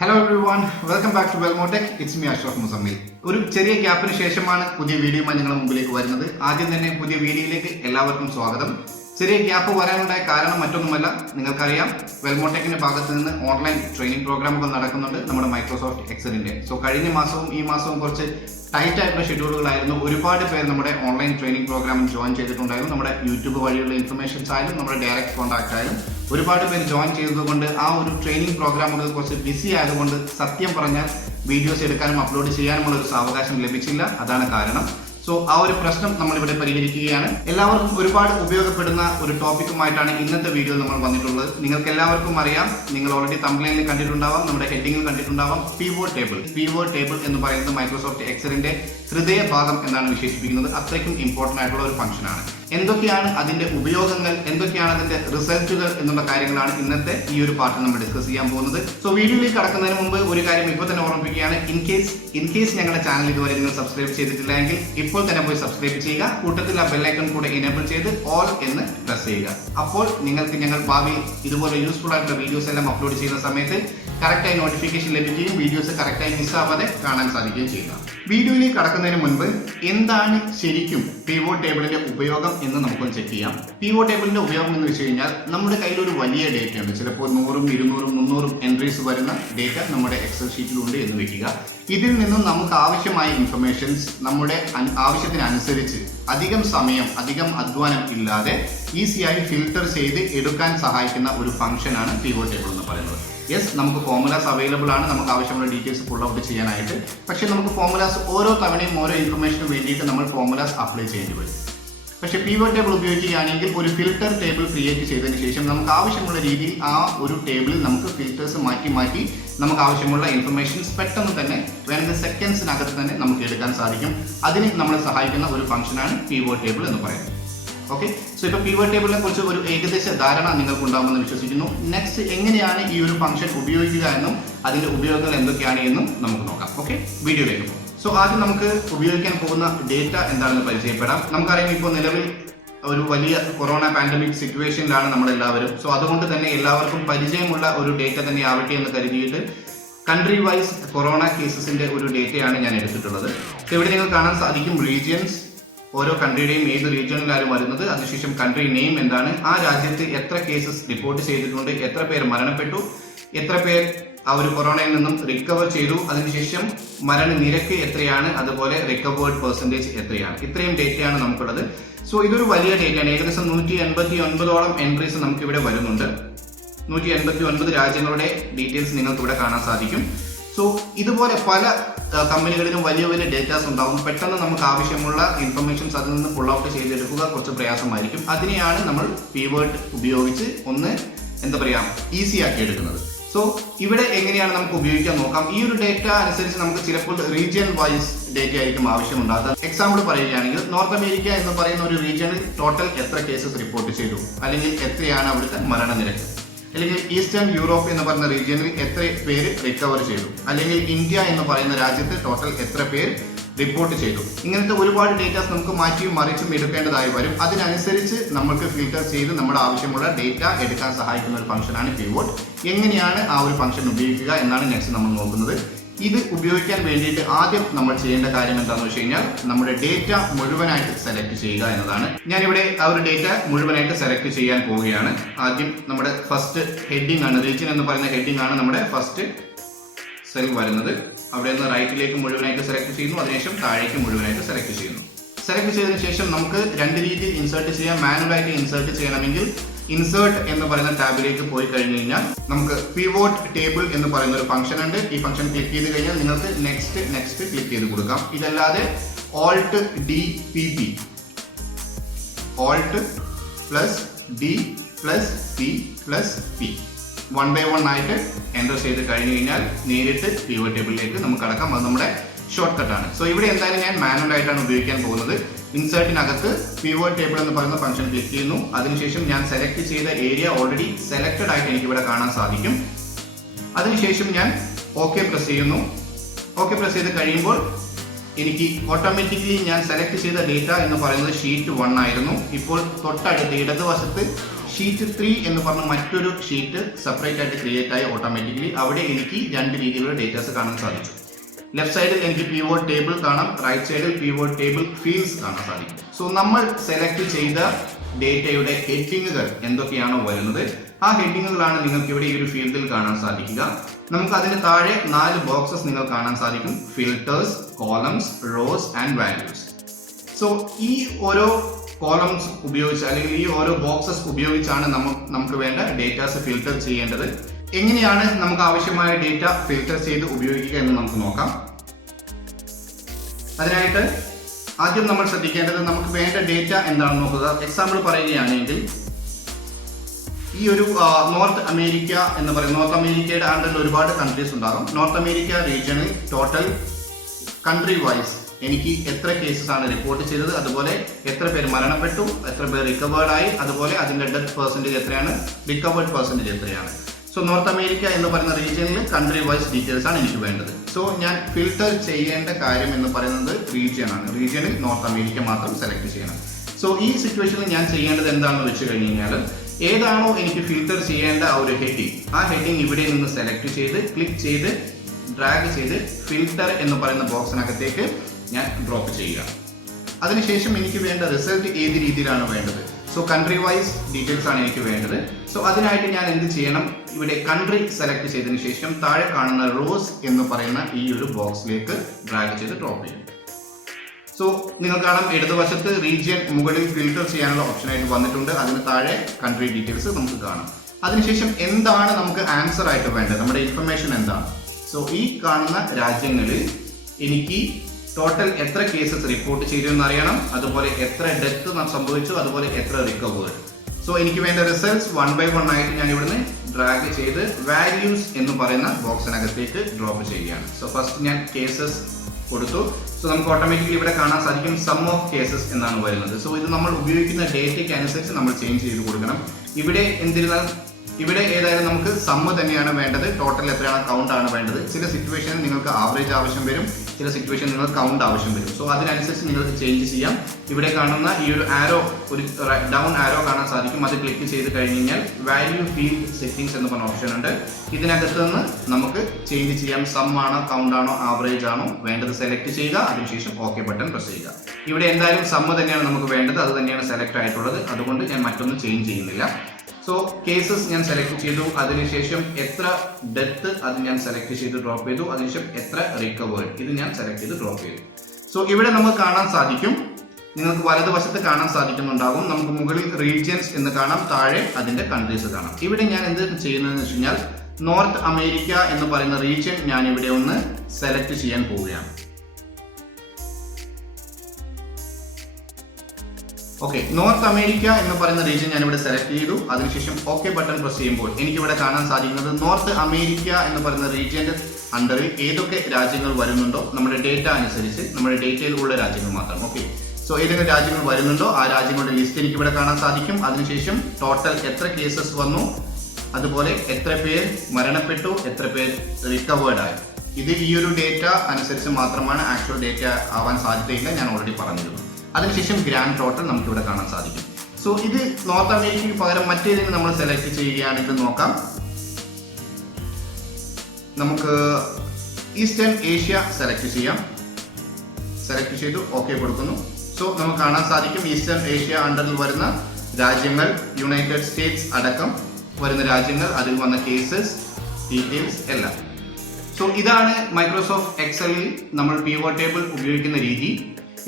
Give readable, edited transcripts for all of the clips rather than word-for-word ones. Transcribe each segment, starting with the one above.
Hello everyone, welcome back to welmotech. It's me Ashraf Muzammil. ഒരു ചെറിയ ഗ്യാപ്പിന് ശേഷമാണ് പുതിയ വീഡിയോയുമായി നിങ്ങളുടെ മുമ്പിലേക്ക് വരുന്നത്. ആദ്യം തന്നെ പുതിയ വീഡിയോയിലേക്ക് എല്ലാവർക്കും സ്വാഗതം. ചെറിയ ഗ്യാപ്പ് വരാനുണ്ടായ കാരണം മറ്റൊന്നുമല്ല, നിങ്ങൾക്കറിയാം വെൽമോടെക്കിന്റെ ഭാഗത്ത് നിന്ന് ഓൺലൈൻ ട്രെയിനിങ് പ്രോഗ്രാമുകൾ നടക്കുന്നുണ്ട് നമ്മുടെ മൈക്രോസോഫ്റ്റ് എക്സലിന്റെ. സോ കഴിഞ്ഞ മാസവും ഈ മാസവും കുറച്ച് ടൈറ്റ് ആയിട്ടുള്ള ഷെഡ്യൂളുകളായിരുന്നു. ഒരുപാട് പേര് നമ്മുടെ ഓൺലൈൻ ട്രെയിനിങ് പ്രോഗ്രാമിൽ ജോയിൻ ചെയ്തിട്ടുണ്ടായിരുന്നു. നമ്മുടെ യൂട്യൂബ് വഴിയുള്ള ഇൻഫർമേഷൻസ് ആയാലും നമ്മുടെ ഡയറക്റ്റ് കോൺടാക്ട് ആയാലും ഒരുപാട് പേര് ജോയിൻ ചെയ്തതുകൊണ്ട് ആ ഒരു ട്രെയിനിങ് പ്രോഗ്രാമുകൾ കുറച്ച് ബിസി ആയതുകൊണ്ട് സത്യം പറഞ്ഞാൽ വീഡിയോസ് എടുക്കാനും അപ്ലോഡ് ചെയ്യാനുമുള്ള ഒരു സാവകാശം ലഭിച്ചില്ല. അതാണ് കാരണം. സോ ആ ഒരു പ്രശ്നം നമ്മളിവിടെ പരിഹരിക്കുകയാണ്. എല്ലാവർക്കും ഒരുപാട് ഉപയോഗപ്പെടുന്ന ഒരു ടോപ്പിക്കുമായിട്ടാണ് ഇന്നത്തെ വീഡിയോ നമ്മൾ വന്നിട്ടുള്ളത്. നിങ്ങൾക്ക് എല്ലാവർക്കും അറിയാം, നിങ്ങൾ ഓൾറെഡി തംബ്നെയിലിൽ കണ്ടിട്ടുണ്ടാവാം, നമ്മുടെ ഹെഡിങ്ങിൽ കണ്ടിട്ടുണ്ടാവാം, പിവോട്ട് ടേബിൾ എന്ന് പറയുന്നത് മൈക്രോസോഫ്റ്റ് എക്സലിന്റെ ഹൃദയഭാഗം എന്നാണ് വിശേഷിപ്പിക്കുന്നത്. അത്രയ്ക്കും ഇമ്പോർട്ടന്റ് ആയിട്ടുള്ള ഒരു ഫംഗ്ഷനാണ്. എന്തൊക്കെയാണ് അതിന്റെ ഉപയോഗങ്ങൾ, എന്തൊക്കെയാണ് അതിന്റെ റിസൾട്ടുകൾ എന്നുള്ള കാര്യങ്ങളാണ് ഇന്നത്തെ ഈ ഒരു പാർട്ടിൽ നമ്മൾ ഡിസ്കസ് ചെയ്യാൻ പോകുന്നത്. സോ വീഡിയോയിലേക്ക് കടക്കുന്നതിന് മുമ്പ് ഒരു കാര്യം ഇപ്പോൾ തന്നെ ഓർമ്മിപ്പിക്കുകയാണ്. ഇൻ കേസ് ഞങ്ങളുടെ ചാനൽ ഇതുവരെ നിങ്ങൾ സബ്സ്ക്രൈബ് ചെയ്തിട്ടില്ലെങ്കിൽ ഇപ്പോൾ തന്നെ പോയി സബ്സ്ക്രൈബ് ചെയ്യുക. കൂട്ടത്തിൽ ആ ബെല്ലൈക്കൺ കൂടെ എനേബിൾ ചെയ്ത് ഓൾ എന്ന് പ്രസ് ചെയ്യുക. അപ്പോൾ നിങ്ങൾക്ക് ഞങ്ങൾ ഭാവിയിൽ ഇതുപോലെ യൂസ്ഫുൾ ആയിട്ടുള്ള വീഡിയോസ് എല്ലാം അപ്ലോഡ് ചെയ്യുന്ന സമയത്ത് കറക്റ്റായി നോട്ടിഫിക്കേഷൻ ലഭിക്കുകയും വീഡിയോസ് കറക്റ്റായി മിസ്സാവാതെ കാണാൻ സാധിക്കുകയും ചെയ്യുക. വീഡിയോയിലേക്ക് കടക്കുന്നതിന് മുൻപ് എന്താണ് ശരിക്കും പിവോട്ട് ടേബിളിന്റെ ഉപയോഗം എന്ന് നമുക്കൊന്ന് ചെക്ക് ചെയ്യാം. പിവോട്ട് ടേബിളിന്റെ ഉപയോഗം എന്ന് വെച്ച് കഴിഞ്ഞാൽ നമ്മുടെ കയ്യിൽ ഒരു വലിയ ഡേറ്റ ഉണ്ട്. ചിലപ്പോൾ 100, 200, 300 എൻട്രീസ് വരുന്ന ഡേറ്റ നമ്മുടെ എക്സൽ ഷീറ്റിലുണ്ട് എന്ന് വെക്കുക. ഇതിൽ നിന്നും നമുക്ക് ആവശ്യമായ ഇൻഫർമേഷൻസ് നമ്മുടെ ആവശ്യത്തിനനുസരിച്ച് അധികം സമയം, അധികം അധ്വാനം ഇല്ലാതെ ഈസിയായി ഫിൽട്ടർ ചെയ്ത് എടുക്കാൻ സഹായിക്കുന്ന ഒരു ഫംഗ്ഷനാണ് പിവോട്ട് ടേബിൾ എന്ന് പറയുന്നത്. യെസ്, നമുക്ക് ഫോർമുലാസ് അവൈലബിൾ ആണ്, നമുക്ക് ആവശ്യമുള്ള ഡീറ്റെയിൽസ് ഫുൾ ഔട്ട് ചെയ്യാനായിട്ട്. പക്ഷേ നമുക്ക് ഫോർമുലാസ് ഓരോ തവണയും ഓരോ ഇൻഫർമേഷനും വേണ്ടിയിട്ട് നമ്മൾ ഫോർമുലാസ് അപ്ലൈ ചെയ്യേണ്ടി വരും. പക്ഷേ പിവോട്ട് ടേബിൾ ഉപയോഗിക്കുകയാണെങ്കിൽ ഒരു ഫിൽട്ടർ ടേബിൾ ക്രിയേറ്റ് ചെയ്തതിന് ശേഷം നമുക്ക് ആവശ്യമുള്ള രീതിയിൽ ആ ഒരു ടേബിളിൽ നമുക്ക് ഫിൽറ്റേഴ്സ് മാറ്റി നമുക്ക് ആവശ്യമുള്ള ഇൻഫർമേഷൻസ് പെട്ടെന്ന് തന്നെ വേണമെങ്കിൽ സെക്കൻഡ്സിനകത്ത് തന്നെ നമുക്ക് എടുക്കാൻ സാധിക്കും. അതിന് നമ്മളെ സഹായിക്കുന്ന ഒരു ഫംഗ്ഷനാണ് പിവോട്ട് ടേബിൾ എന്ന് പറയുന്നത്. ഓക്കെ, സോ ഇപ്പോൾ പിവോട്ട് ടേബിളിനെ കുറിച്ച് ഒരു ഏകദേശ ധാരണ നിങ്ങൾക്ക് ഉണ്ടാകുമെന്ന് വിശ്വസിക്കുന്നു. നെക്സ്റ്റ് എങ്ങനെയാണ് ഈ ഒരു ഫംഗ്ഷൻ ഉപയോഗിക്കുക എന്നും അതിന്റെ ഉപയോഗങ്ങൾ എന്തൊക്കെയാണ് എന്നും നമുക്ക് നോക്കാം. ഓക്കെ, വീഡിയോയിലേക്ക് പോകും. സോ ആദ്യം നമുക്ക് ഉപയോഗിക്കാൻ പോകുന്ന ഡേറ്റ എന്താണെന്ന് പരിചയപ്പെടാം. നമുക്കറിയാം, ഇപ്പോൾ നിലവിൽ ഒരു വലിയ കൊറോണ പാൻഡമിക് സിറ്റുവേഷനിലാണ് നമ്മളെല്ലാവരും. സോ അതുകൊണ്ട് തന്നെ എല്ലാവർക്കും പരിചയമുള്ള ഒരു ഡേറ്റ തന്നെ ആവട്ടെ എന്ന് കരുതിയിട്ട് കൺട്രി വൈസ് കൊറോണ കേസസിന്റെ ഒരു ഡേറ്റയാണ് ഞാൻ എടുത്തിട്ടുള്ളത്. ഇവിടെ നിങ്ങൾ കാണാൻ സാധിക്കും റീജിയൻസ്, ഓരോ കൺട്രിയുടെയും ഏത് റീജിയണിലാണ് വരുന്നത്, അതിനുശേഷം കൺട്രി നെയിം എന്താണ്, ആ രാജ്യത്ത് എത്ര കേസസ് റിപ്പോർട്ട് ചെയ്തിട്ടുണ്ട്, എത്ര പേർ മരണപ്പെട്ടു, എത്ര പേർ ആ ഒരു കൊറോണയിൽ നിന്നും റിക്കവർ ചെയ്തു, അതിനുശേഷം മരണനിരക്ക് എത്രയാണ്, അതുപോലെ റിക്കവേർഡ് പെർസെൻറ്റേജ് എത്രയാണ്. ഇത്രയും ഡേറ്റയാണ് നമുക്കുള്ളത്. സോ ഇതൊരു വലിയ ഡേറ്റയാണ്. ഏകദേശം 189ഓളം എൻട്രീസ് നമുക്കിവിടെ വരുന്നുണ്ട്. 189 രാജ്യങ്ങളുടെ ഡീറ്റെയിൽസ് നിങ്ങൾക്ക് ഇവിടെ കാണാൻ സാധിക്കും. സോ ഇതുപോലെ പല കമ്പനികളിലും വലിയ വലിയ ഡേറ്റാസ് ഉണ്ടാവും. പെട്ടെന്ന് നമുക്ക് ആവശ്യമുള്ള ഇൻഫർമേഷൻസ് അതിൽ നിന്ന് പുൾ ഔട്ട് ചെയ്തെടുക്കുക കുറച്ച് പ്രയാസമായിരിക്കും. അതിനെയാണ് നമ്മൾ പിവോട്ട് ഉപയോഗിച്ച് ഈസി ആക്കി എടുക്കുന്നത്. സോ ഇവിടെ എങ്ങനെയാണ് നമുക്ക് ഉപയോഗിക്കാൻ നോക്കാം. ഈ ഒരു ഡേറ്റ അനുസരിച്ച് നമുക്ക് ചിലപ്പോൾ റീജിയൻ വൈസ് ഡേറ്റ ആയിരിക്കും ആവശ്യമുണ്ടാകുക. എക്സാമ്പിൾ പറയുകയാണെങ്കിൽ നോർത്ത് അമേരിക്ക എന്ന് പറയുന്ന ഒരു റീജിയണിൽ ടോട്ടൽ എത്ര കേസസ് റിപ്പോർട്ട് ചെയ്തു, അല്ലെങ്കിൽ എത്രയാണ് അവിടുത്തെ മരണനിരക്ക്, അല്ലെങ്കിൽ ഈസ്റ്റേൺ യൂറോപ്പ് എന്ന് പറയുന്ന റീജിയനിൽ എത്ര പേര് റിക്കവർ ചെയ്തു, അല്ലെങ്കിൽ ഇന്ത്യ എന്ന് പറയുന്ന രാജ്യത്ത് ടോട്ടൽ എത്ര പേർ റിപ്പോർട്ട് ചെയ്തു. ഇങ്ങനത്തെ ഒരുപാട് ഡേറ്റാസ് നമുക്ക് മാറ്റിയും മറിച്ചും എടുക്കേണ്ടതായി വരും. അതിനനുസരിച്ച് നമുക്ക് ഫിൽട്ടർ ചെയ്ത് നമ്മുടെ ആവശ്യമുള്ള ഡേറ്റ എടുക്കാൻ സഹായിക്കുന്ന ഒരു ഫംഗ്ഷനാണ് പിവോട്ട്. എങ്ങനെയാണ് ആ ഒരു ഫംഗ്ഷൻ ഉപയോഗിക്കുക എന്നാണ് നെക്സ്റ്റ് നമ്മൾ നോക്കുന്നത്. ഇത് ഉപയോഗിക്കാൻ വേണ്ടിയിട്ട് ആദ്യം നമ്മൾ ചെയ്യേണ്ട കാര്യം എന്താണെന്ന് വെച്ച് കഴിഞ്ഞാൽ നമ്മുടെ ഡേറ്റ മുഴുവനായിട്ട് സെലക്ട് ചെയ്യുക എന്നതാണ്. ഞാനിവിടെ ആ ഒരു ഡേറ്റ മുഴുവനായിട്ട് സെലക്ട് ചെയ്യാൻ പോവുകയാണ്. ആദ്യം നമ്മുടെ ഫസ്റ്റ് ഹെഡിങ് ആണ്, റീജിയൻ എന്ന് പറയുന്ന ഹെഡിങ് ആണ് നമ്മുടെ ഫസ്റ്റ് സെൽ വരുന്നത്. അവിടെ നിന്ന് റൈറ്റിലേക്ക് മുഴുവനായിട്ട് സെലക്ട് ചെയ്യുന്നു, അതിനുശേഷം താഴേക്ക് മുഴുവനായിട്ട് സെലക്ട് ചെയ്യുന്നു. സെലക്ട് ചെയ്തതിനു ശേഷം നമുക്ക് രണ്ട് രീതിയിൽ ഇൻസേർട്ട് ചെയ്യാം. മാനുവലായിട്ട് ഇൻസേർട്ട് ചെയ്യണമെങ്കിൽ ഇൻസേർട്ട് എന്ന് പറയുന്ന ടാബിലേക്ക് പോയി കഴിഞ്ഞു കഴിഞ്ഞാൽ നമുക്ക് പിവോട്ട് ടേബിൾ എന്ന് പറയുന്ന ഒരു ഫംഗ്ഷൻ ഉണ്ട്. ഈ ഫംഗ്ഷൻ ക്ലിക്ക് ചെയ്ത് കഴിഞ്ഞാൽ നിങ്ങൾക്ക് നെക്സ്റ്റ് ക്ലിക്ക് ചെയ്ത് കൊടുക്കാം. ഇതല്ലാതെ Alt D P P, Alt plus D plus P plus P 1 by 1 ആയിട്ട് എൻ്റർ ചെയ്ത് കഴിഞ്ഞു കഴിഞ്ഞാൽ നേരിട്ട് പിവോട്ട് ടേബിളിലേക്ക് നമുക്ക് കടക്കാം. അത് നമ്മുടെ ഷോർട്ട് കട്ടാണ്. സോ ഇവിടെ എന്തായാലും ഞാൻ മാനുവൽ ആയിട്ടാണ് ഉപയോഗിക്കാൻ പോകുന്നത്. ഇൻസേർട്ടിനകത്ത് പിവോട്ട് ടേബിൾ എന്ന് പറയുന്ന ഫംഗ്ഷൻ ക്ലിക്ക് ചെയ്യുന്നു. അതിനുശേഷം ഞാൻ സെലക്ട് ചെയ്ത ഏരിയ ഓൾറെഡി സെലക്റ്റഡ് ആയിട്ട് എനിക്ക് ഇവിടെ കാണാൻ സാധിക്കും. അതിനുശേഷം ഞാൻ ഓക്കെ പ്രസ് ചെയ്യുന്നു. ഓക്കെ പ്രസ് ചെയ്ത് കഴിയുമ്പോൾ എനിക്ക് ഓട്ടോമാറ്റിക്കലി ഞാൻ സെലക്ട് ചെയ്ത ഡേറ്റ എന്ന് പറയുന്നത് ഷീറ്റ് 1 ആയിരുന്നു. ഇപ്പോൾ തൊട്ടടുത്ത് ഇടതുവശത്ത് ഷീറ്റ് 3 എന്ന് പറഞ്ഞ മറ്റൊരു ഷീറ്റ് സെപ്പറേറ്റ് ആയിട്ട് ക്രിയേറ്റ് ആയി ഓട്ടോമാറ്റിക്കലി. അവിടെ എനിക്ക് രണ്ട് രീതിയിലുള്ള ഡേറ്റാസ് കാണാൻ സാധിച്ചു. ലെഫ്റ്റ് സൈഡിൽ എനിക്ക് പിവോട്ട് ടേബിൾ കാണാം, റൈറ്റ് സൈഡിൽ പിവോട്ട് ടേബിൾ ഫീൽഡ്സ് കാണാൻ സാധിക്കും. സോ നമ്മൾ സെലക്ട് ചെയ്ത ഡേറ്റയുടെ ഹെഡിങ്ങുകൾ എന്തൊക്കെയാണോ വരുന്നത്, ആ ഹെഡിങ്ങുകളാണ് നിങ്ങൾക്ക് ഇവിടെ ഈ ഒരു ഫീൽഡിൽ കാണാൻ സാധിക്കുക. നമുക്ക് അതിന് താഴെ 4 ബോക്സസ് നിങ്ങൾ കാണാൻ സാധിക്കും: filters, columns, rose and values. So ഈ ഓരോ കോളംസ് ഉപയോഗിച്ച് അല്ലെങ്കിൽ ഈ ഓരോ ബോക്സസ് ഉപയോഗിച്ചാണ് നമുക്ക് വേണ്ട ഡേറ്റാസ് ഫിൽറ്റർ ചെയ്യേണ്ടത്. എങ്ങനെയാണ് നമുക്ക് ആവശ്യമായ ഡേറ്റ ഫിൽറ്റർ ചെയ്ത് ഉപയോഗിക്കുക എന്ന് നമുക്ക് നോക്കാം. അതിനായിട്ട് ആദ്യം നമ്മൾ ശ്രദ്ധിക്കേണ്ടത് നമുക്ക് വേണ്ട ഡേറ്റ എന്താണെന്ന് നോക്കുക. എക്സാമ്പിൾ പറയുകയാണെങ്കിൽ ഈ ഒരു നോർത്ത് അമേരിക്ക എന്ന് പറയുന്നത്, നോർത്ത് അമേരിക്കയുടെ അണ്ടറിൽ ഒരുപാട് കൺട്രീസ് ഉണ്ടാകും. നോർത്ത് അമേരിക്ക റീജിയണിൽ ടോട്ടൽ കൺട്രി വൈസ് എനിക്ക് എത്ര കേസസ് ആണ് റിപ്പോർട്ട് ചെയ്തത്, അതുപോലെ എത്ര പേര് മരണപ്പെട്ടു, എത്ര പേർ റിക്കവേർഡ് ആയി, അതുപോലെ അതിന്റെ ഡെത്ത് പെർസെൻറ്റേജ് എത്രയാണ്, റിക്കവേർഡ് പെർസെൻറ്റേജ് എത്രയാണ്. സോ നോർത്ത് അമേരിക്ക എന്ന് പറയുന്ന റീജിയനിൽ കൺട്രി വൈസ് ഡീറ്റെയിൽസ് ആണ് എനിക്ക് വേണ്ടത്. സോ ഞാൻ ഫിൽട്ടർ ചെയ്യേണ്ട കാര്യം എന്ന് പറയുന്നത് റീജിയൻ ആണ്. റീജിയനിൽ നോർത്ത് അമേരിക്ക മാത്രം സെലക്ട് ചെയ്യണം. സോ ഈ സിറ്റുവേഷനിൽ ഞാൻ ചെയ്യേണ്ടത് എന്താണെന്ന് വെച്ച് കഴിഞ്ഞ് കഴിഞ്ഞാൽ, ഏതാണോ എനിക്ക് ഫിൽട്ടർ ചെയ്യേണ്ട ആ ഒരു ഹെഡിങ്, ആ ഹെഡിങ് ഇവിടെ നിന്ന് സെലക്ട് ചെയ്ത് ക്ലിക്ക് ചെയ്ത് ഡ്രാഗ് ചെയ്ത് ഫിൽട്ടർ എന്ന് പറയുന്ന ബോക്സിനകത്തേക്ക് ഞാൻ ഡ്രോപ്പ് ചെയ്യുക. അതിനുശേഷം എനിക്ക് വേണ്ട റിസൾട്ട് ഏത് രീതിയിലാണ് വേണ്ടത്. സോ കൺട്രി വൈസ് ഡീറ്റെയിൽസ് ആണ് എനിക്ക് വേണ്ടത്. സോ അതിനായിട്ട് ഞാൻ എന്ത് ചെയ്യണം, ഇവിടെ കൺട്രി സെലക്ട് ചെയ്തതിന് ശേഷം താഴെ കാണുന്ന റോസ് എന്ന് പറയുന്ന ഈ ഒരു ബോക്സിലേക്ക് ഡ്രാഗ് ചെയ്ത് ഡ്രോപ്പ് ചെയ്യും. സോ നിങ്ങൾ കാണാം ഇടതുവശത്ത് റീജിയൻ മുകളിൽ ഫിൽട്ടർ ചെയ്യാനുള്ള ഓപ്ഷനായിട്ട് വന്നിട്ടുണ്ട്. അതിന് താഴെ കൺട്രി ഡീറ്റെയിൽസ് നമുക്ക് കാണാം. അതിനുശേഷം എന്താണ് നമുക്ക് ആൻസർ ആയിട്ട് വേണ്ടത്, നമ്മുടെ ഇൻഫർമേഷൻ എന്താണ്. സോ ഈ കാണുന്ന രാജ്യങ്ങളിൽ എനിക്ക് ടോട്ടൽ എത്ര കേസസ് റിപ്പോർട്ട് ചെയ്തു എന്ന് അറിയണം, അതുപോലെ എത്ര ഡെത്ത് സംഭവിച്ചു, അതുപോലെ എത്ര റിക്കവേർഡ്. സോ എനിക്ക് വേണ്ട റിസൾട്ട്സ് 1 by 1 ആയിട്ട് ഞാൻ ഇവിടുന്ന് ഡ്രാഗ് ചെയ്ത് വാല്യൂസ് എന്ന് പറയുന്ന ബോക്സിനകത്തേക്ക് ഡ്രോപ്പ് ചെയ്യുകയാണ്. സോ ഫസ്റ്റ് ഞാൻ കേസസ് കൊടുത്തു. സോ നമുക്ക് ഓട്ടോമാറ്റിക്കലി ഇവിടെ കാണാൻ സാധിക്കും സം ഓഫ് കേസസ് എന്നാണ് വരുന്നത്. സോ ഇത് നമ്മൾ ഉപയോഗിക്കുന്ന ഡേറ്റയ്ക്ക് അനുസരിച്ച് നമ്മൾ ചേഞ്ച് ചെയ്ത് കൊടുക്കണം. ഇവിടെ എന്തിരുന്നാൽ ഇവിടെ ഏതായാലും നമുക്ക് സമ്മ് തന്നെയാണ് വേണ്ടത്, ടോട്ടൽ എത്രയാണ് കൗണ്ട് ആണ് വേണ്ടത്. ചില സിറ്റുവേഷനിൽ നിങ്ങൾക്ക് ആവറേജ് ആവശ്യം വരും, ചില സിറ്റുവേഷനിൽ നിങ്ങൾക്ക് കൗണ്ട് ആവശ്യം വരും. സോ അതിനനുസരിച്ച് നിങ്ങൾക്ക് ചേഞ്ച് ചെയ്യാം. ഇവിടെ കാണുന്ന ഈ ഒരു ആരോ, ഒരു ഡൗൺ ആരോ കാണാൻ സാധിക്കും. അത് ക്ലിക്ക് ചെയ്ത് കഴിഞ്ഞ് കഴിഞ്ഞാൽ വാല്യൂ ഫീൽഡ് സെറ്റിംഗ്സ് എന്ന് പറഞ്ഞ ഓപ്ഷൻ ഉണ്ട്. ഇതിനകത്ത് നിന്ന് നമുക്ക് ചേഞ്ച് ചെയ്യാം. സം ആണോ, കൗണ്ട് ആണോ, ആവറേജ് ആണോ വേണ്ടത് സെലക്ട് ചെയ്യുക. അതിനുശേഷം ഓക്കെ ബട്ടൺ പ്രസ് ചെയ്യുക. ഇവിടെ എന്തായാലും സമ്മ് തന്നെയാണ് നമുക്ക് വേണ്ടത്, അത് തന്നെയാണ് സെലക്ട് ആയിട്ടുള്ളത്. അതുകൊണ്ട് ഞാൻ മറ്റൊന്നും ചേഞ്ച് ചെയ്യുന്നില്ല. സോ കേസസ് ഞാൻ സെലക്ട് ചെയ്തു. അതിനുശേഷം എത്ര ഡെത്ത് അത് ഞാൻ സെലക്ട് ചെയ്ത് ഡ്രോപ്പ് ചെയ്തു. അതിനുശേഷം എത്ര റിക്കവേർഡ് ഇത് ഞാൻ സെലക്ട് ചെയ്ത് ഡ്രോപ്പ് ചെയ്തു. സോ ഇവിടെ നമുക്ക് കാണാൻ സാധിക്കും, നിങ്ങൾക്ക് വലതുവശത്ത് കാണാൻ സാധിക്കുന്നുണ്ടാകും. നമുക്ക് മുകളിൽ റീജിയൻസ് എന്ന് കാണാം, താഴെ അതിന്റെ കൺട്രീസ് കാണാം. ഇവിടെ ഞാൻ എന്ത് ചെയ്യുന്നതെന്ന് വെച്ച് കഴിഞ്ഞാൽ നോർത്ത് അമേരിക്ക എന്ന് പറയുന്ന റീജിയൻ ഞാൻ ഇവിടെ ഒന്ന് സെലക്ട് ചെയ്യാൻ പോവുകയാണ്. ഓക്കെ, നോർത്ത് അമേരിക്ക എന്ന് പറയുന്ന റീജിയൻ ഞാൻ ഇവിടെ സെലക്ട് ചെയ്തു. അതിനുശേഷം ഓക്കെ ബട്ടൺ പ്രസ് ചെയ്യുമ്പോൾ എനിക്ക് ഇവിടെ കാണാൻ സാധിക്കുന്നത് നോർത്ത് അമേരിക്ക എന്ന് പറയുന്ന റീജിയന്റെ അണ്ടറിൽ ഏതൊക്കെ രാജ്യങ്ങൾ വരുന്നുണ്ടോ നമ്മുടെ ഡേറ്റ അനുസരിച്ച്, നമ്മുടെ ഡേറ്റയിൽ ഉള്ള രാജ്യങ്ങൾ മാത്രം. ഓക്കെ, സോ ഏതൊക്കെ രാജ്യങ്ങൾ വരുന്നുണ്ടോ ആ രാജ്യങ്ങളുടെ ലിസ്റ്റ് എനിക്ക് ഇവിടെ കാണാൻ സാധിക്കും. അതിനുശേഷം ടോട്ടൽ എത്ര കേസസ് വന്നു, അതുപോലെ എത്ര പേർ മരണപ്പെട്ടു, എത്ര പേർ റിക്കവേർഡ് ആയി. ഇത് ഈ ഒരു ഡേറ്റ അനുസരിച്ച് മാത്രമാണ്, ആക്ച്വൽ ഡേറ്റ ആവാൻ സാധ്യതയില്ല, ഞാൻ ഓൾറെഡി പറഞ്ഞിരുന്നു. അതിനുശേഷം ഗ്രാൻഡ് ടോട്ടൽ നമുക്ക് ഇവിടെ കാണാൻ സാധിക്കും. സോ ഇത് നോർത്ത് അമേരിക്കയ്ക്ക് പകരം മറ്റേതെങ്കിലും നമ്മൾ സെലക്ട് ചെയ്യുകയാണെങ്കിൽ നോക്കാം. നമുക്ക് ഈസ്റ്റേൺ ഏഷ്യ സെലക്ട് ചെയ്യാം. സെലക്ട് ചെയ്തു ഓക്കെ കൊടുക്കുന്നു. സോ നമുക്ക് കാണാൻ സാധിക്കും ഈസ്റ്റേൺ ഏഷ്യ അണ്ടറിൽ വരുന്ന രാജ്യങ്ങൾ, യുണൈറ്റഡ് സ്റ്റേറ്റ്സ് അടക്കം വരുന്ന രാജ്യങ്ങൾ, അതിൽ വന്ന കേസസ് ഡീറ്റെയിൽസ് എല്ലാം. സോ ഇതാണ് മൈക്രോസോഫ്റ്റ് എക്സലിൽ നമ്മൾ പിവോട്ട് ടേബിൾ ഉപയോഗിക്കുന്ന രീതി.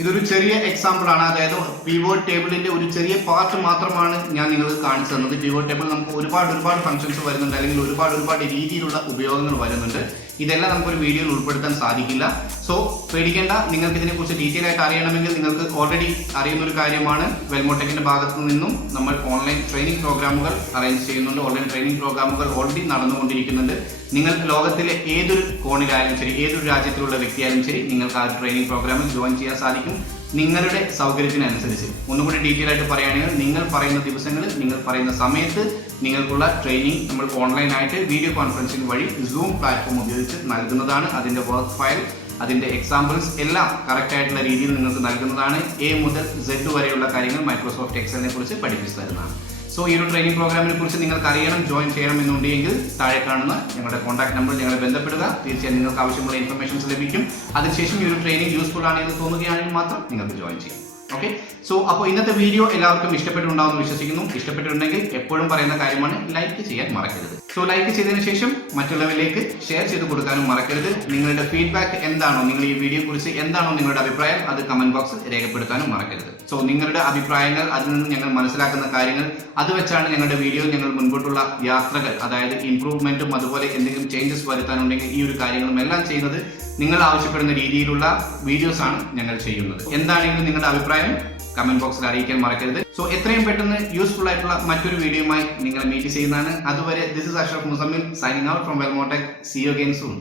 ഇതൊരു ചെറിയ എക്സാമ്പിൾ ആണ്, അതായത് പിവോട്ട് ടേബിളിന്റെ ഒരു ചെറിയ പാർട്ട് മാത്രമാണ് ഞാൻ നിങ്ങൾക്ക് കാണിച്ചു തന്നത്. പിവോട്ട് ടേബിൾ നമുക്ക് ഒരുപാട് ഫംഗ്ഷൻസ് വരുന്നുണ്ട്, അല്ലെങ്കിൽ ഒരുപാട് രീതിയിലുള്ള ഉപയോഗങ്ങൾ വരുന്നുണ്ട്. ഇതെല്ലാം നമുക്കൊരു വീഡിയോയിൽ ഉൾപ്പെടുത്താൻ സാധിക്കില്ല. സോ പേടിക്കേണ്ട, നിങ്ങൾക്ക് ഇതിനെക്കുറിച്ച് ഡീറ്റെയിൽ ആയിട്ട് അറിയണമെങ്കിൽ നിങ്ങൾക്ക് ഓൾറെഡി അറിയുന്ന ഒരു കാര്യമാണ്. വെൽമോടെക്കിന്റെ ഭാഗത്തു നിന്നും നമ്മൾ ഓൺലൈൻ ട്രെയിനിങ് പ്രോഗ്രാമുകൾ അറേഞ്ച് ചെയ്യുന്നുണ്ട്. ഓൺലൈൻ ട്രെയിനിങ് പ്രോഗ്രാമുകൾ ഓൾറെഡി നടന്നുകൊണ്ടിരിക്കുന്നുണ്ട്. നിങ്ങൾ ലോകത്തിലെ ഏതൊരു കോണിലായാലും ശരി, ഏതൊരു രാജ്യത്തിലുള്ള വ്യക്തിയായാലും ശരി, നിങ്ങൾക്ക് ആ ട്രെയിനിങ് പ്രോഗ്രാമിൽ ജോയിൻ ചെയ്യാൻ സാധിക്കും നിങ്ങളുടെ സൗകര്യത്തിനനുസരിച്ച്. ഒന്നുകൂടി ഡീറ്റെയിൽ ആയിട്ട് പറയുകയാണെങ്കിൽ, നിങ്ങൾ പറയുന്ന ദിവസങ്ങളിൽ, നിങ്ങൾ പറയുന്ന സമയത്ത് നിങ്ങൾക്കുള്ള ട്രെയിനിങ് നമ്മൾ ഓൺലൈനായിട്ട് വീഡിയോ കോൺഫറൻസിംഗ് വഴി സൂം പ്ലാറ്റ്ഫോം ഉപയോഗിച്ച് നൽകുന്നതാണ്. അതിൻ്റെ വർക്ക് ഫയൽ, അതിൻ്റെ എക്സാമ്പിൾസ് എല്ലാം കറക്റ്റ് ആയിട്ടുള്ള രീതിയിൽ നിങ്ങൾക്ക് നൽകുന്നതാണ്. A മുതൽ Z വരെയുള്ള കാര്യങ്ങൾ മൈക്രോസോഫ്റ്റ് എക്സലിനെ കുറിച്ച് പഠിപ്പിച്ചു തരുന്നതാണ്. സോ സോ ഈ ഒരു ട്രെയിനിങ് പ്രോഗ്രാമിനെ കുറിച്ച് നിങ്ങൾക്ക് അറിയണം, ജോയിൻ ചെയ്യണമെന്നുണ്ടെങ്കിൽ താഴെ കാണുന്ന ഞങ്ങളുടെ കോൺടാക്ട് നമ്പർ ഞങ്ങളെ ബന്ധപ്പെടുക. തീർച്ചയായും നിങ്ങൾക്ക് ആവശ്യമുള്ള ഇൻഫർമേഷൻസ് ലഭിക്കും. അതിനുശേഷം ഈ ഒരു ട്രെയിനിങ് യൂസ്ഫുൾ ആണെന്ന് തോന്നുകയാണെങ്കിൽ മാത്രം നിങ്ങൾക്ക് ജോയിൻ ചെയ്യാം. ഓക്കെ, സോ അപ്പോൾ ഇന്നത്തെ വീഡിയോ എല്ലാവർക്കും ഇഷ്ടപ്പെട്ടിട്ടുണ്ടാവുമെന്ന് വിശ്വസിക്കുന്നു. ഇഷ്ടപ്പെട്ടിട്ടുണ്ടെങ്കിൽ എപ്പോഴും പറയുന്ന കാര്യമാണ്, ലൈക്ക് ചെയ്യാൻ മറക്കരുത്. സോ ലൈക്ക് ചെയ്തതിനു ശേഷം മറ്റുള്ളവരിലേക്ക് ഷെയർ ചെയ്ത് കൊടുക്കാനും മറക്കരുത്. നിങ്ങളുടെ ഫീഡ്ബാക്ക് എന്താണോ, നിങ്ങൾ ഈ വീഡിയോ കുറിച്ച് എന്താണോ നിങ്ങളുടെ അഭിപ്രായം, അത് കമന്റ് ബോക്സിൽ രേഖപ്പെടുത്താനും മറക്കരുത്. സോ നിങ്ങളുടെ അഭിപ്രായങ്ങൾ, അതിൽ നിന്ന് ഞങ്ങൾ മനസ്സിലാക്കുന്ന കാര്യങ്ങൾ, അത് വെച്ചാണ് ഞങ്ങളുടെ വീഡിയോ, ഞങ്ങൾ മുൻപോട്ടുള്ള യാത്രകൾ, അതായത് ഇംപ്രൂവ്മെന്റും അതുപോലെ എന്തെങ്കിലും ചേഞ്ചസ് വരുത്താനുണ്ടെങ്കിൽ ഈ ഒരു കാര്യങ്ങളും എല്ലാം ചെയ്യുന്നത് നിങ്ങൾ ആവശ്യപ്പെടുന്ന രീതിയിലുള്ള വീഡിയോസ് ആണ് ഞങ്ങൾ ചെയ്യുന്നത്. എന്താണെങ്കിലും നിങ്ങളുടെ അഭിപ്രായം കമന്റ് ബോക്സിൽ അറിയിക്കാൻ മറക്കരുത്. സോ എത്രയും പെട്ടെന്ന് യൂസ്ഫുൾ ആയിട്ടുള്ള മറ്റൊരു വീഡിയോയുമായി നിങ്ങളെ മീറ്റ് ചെയ്യുന്നതാണ്. അതുവരെ this is Ashraf Muzammil signing out from welmotech. See you again soon.